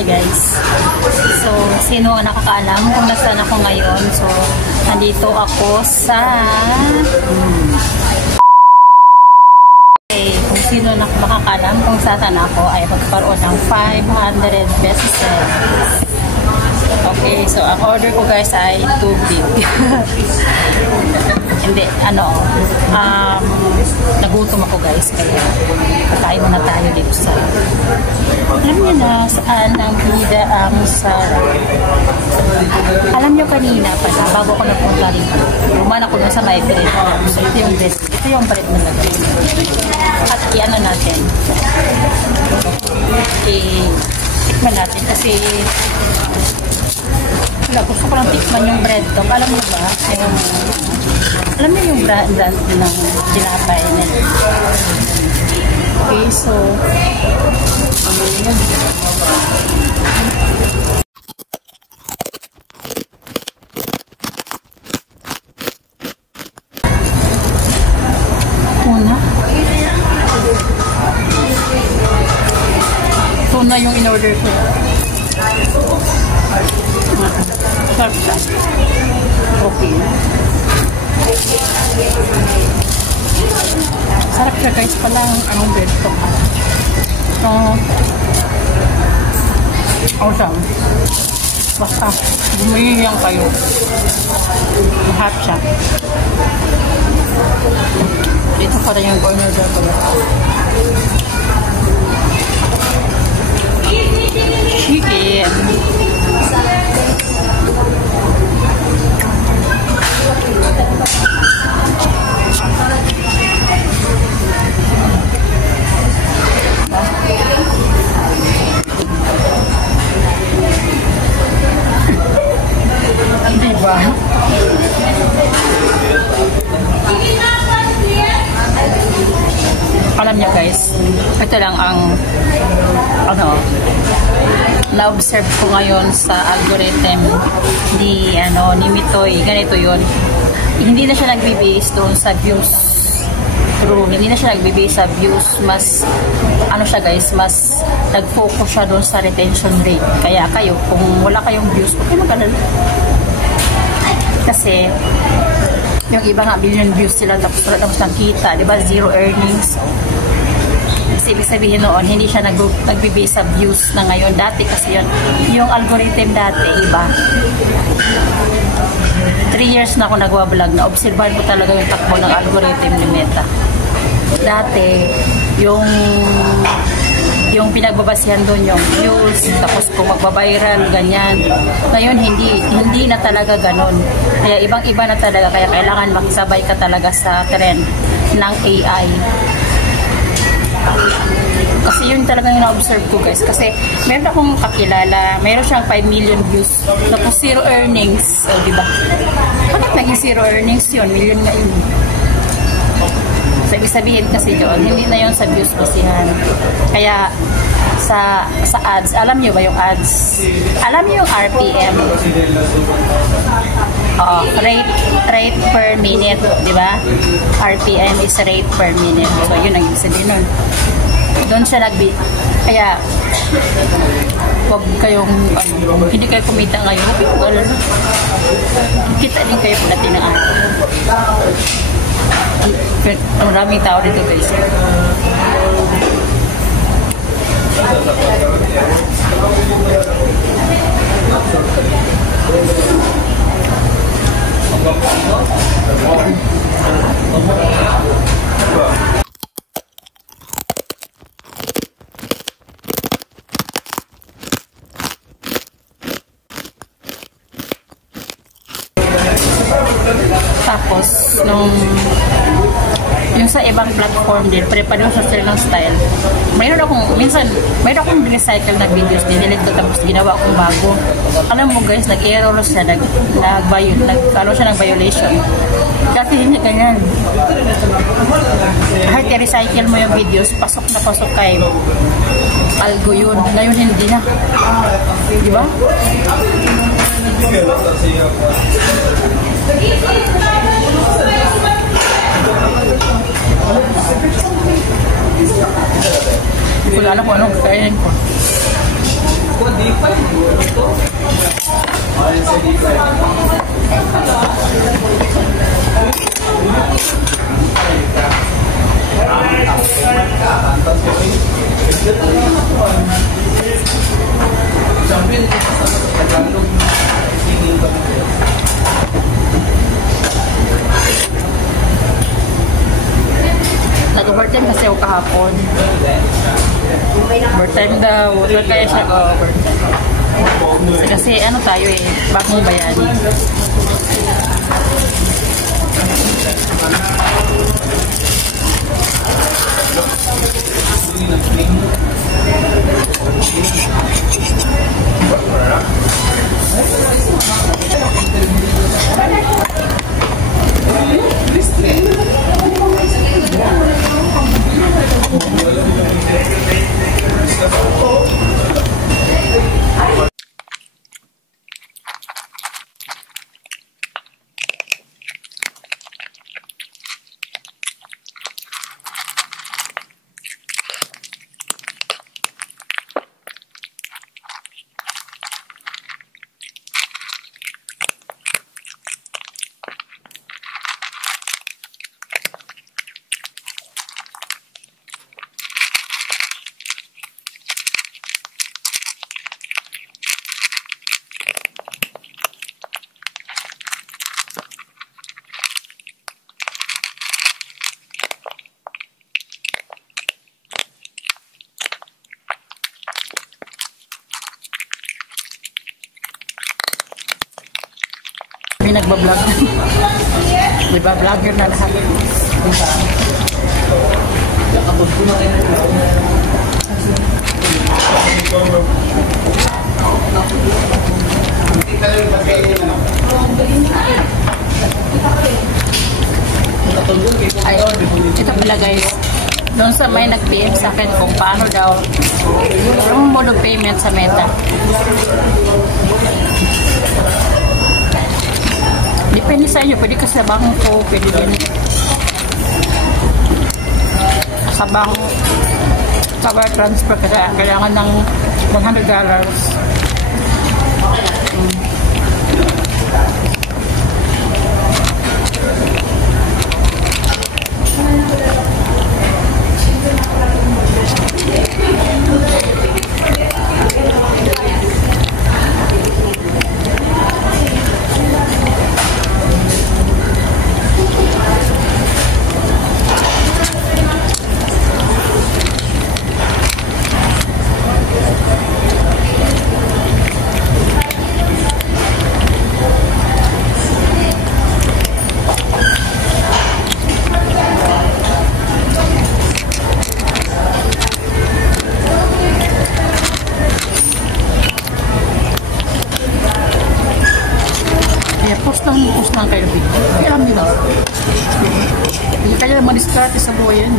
Hi guys. So, sino ang nakakaalam kung nasaan ako ngayon? So, nandito ako sa kung sino makakaalam kung saan ako ay magkaroon ng 500 pesos. Okay, so ang order ko guys ay tubig. Hindi, nagutom ako guys, kaya kakain muna tayo dito sa alam niyo na saan ang bida ang sarap. Alam niyo kanina pa na bago ako napunta dito, luman ako na sa may bread. So ito yung bread na lagay. At i-ano natin, i-tikman natin kasi gusto ko lang tikman yung bread to. Alam mo ba? Alam mo yung brand ng tinapay nila. Okay, so tuna yung in-order ko. Sarap siya. Okay. Sarap siya guys pala ang bread to. Awesome. Basta bumili lang kayo. Lahat siya. Dito pa rin yung order ko. Chicken. Diba? Alam niyo guys, ito lang ang na-observe ko ngayon sa algorithm ni Mitoy. Ganito yun. Hindi na siya nagbe-base doon sa views. True, hindi na siya nagbe-base sa views. Mas siya guys, mas nag-focus siya doon sa retention rate. Kaya kayo, kung wala kayong views, okay mag-alala. Kasi yung iba nga billion views sila tapos nakita, di ba? Zero earnings. Kasi ibig sabihin noon, hindi siya nagbe-base sa views na ngayon. Dati kasi yun, yung algorithm dati, iba. 3 years na ako nagwa-vlog, na obserbahan ko talaga yung takbo ng algorithm ni Meta. Dati, yung pinagbabasihan doon yung views, tapos kung magbabiral, ganyan. Ngayon, hindi na talaga ganon. Kaya ibang-iba na talaga, kaya kailangan makisabay ka talaga sa trend ng AI. Kasi yun talagang na-observe ko guys. Kasi meron akong kakilala, meron siyang 5 million views, tapos zero earnings. O, diba? Bakit naging zero earnings yun? Million nga yun. So, ibig sabihin kasi yun, hindi na yun sa views basihan. Kaya, sa ads, alam nyo ba yung ads? Alam nyo yung RPM? Rate per minute, di ba? RPM is rate per minute. So, yun ang ibig sabihin nun. Doon siya kaya, huwag kayong, hindi kayo kumita ngayon. Kita din kayo pagdating ng araw. Maraming tao dito guys. Tapos, yung sa ibang platform din, pre-pareho sa sila ng style. Mayroon akong recycle na videos, dinilit ko tapos ginawa akong bago. Alam mo guys, nag-error siya, nagkaroon siya ng violation. Kasi hindi ganyan. Kahit i-recycle mo yung videos, pasok na pasok kayo. Algo yun. Ngayon hindi na. Di ba? Hindi ko alam kung anong kakainin ko. Nag-overtime kasi ako kahapon. Overtime daw. Huwag kaya siya overtime. Kasi ano tayo eh, bagong bayani. May nagbablog. Diba, vlogger na lahat. Ay, ito pala guys. Doon sa may nag-PM sa akin kung paano daw yung mode of payment sa Meta. Depende sa inyo, pwede ka sa bangko, pwede din sa bangko, sa wire transfer, kasi kailangan ng $100. Post lang kayo video. Kaya alam nyo ba? Hindi kayo mag-start sa buhay yan.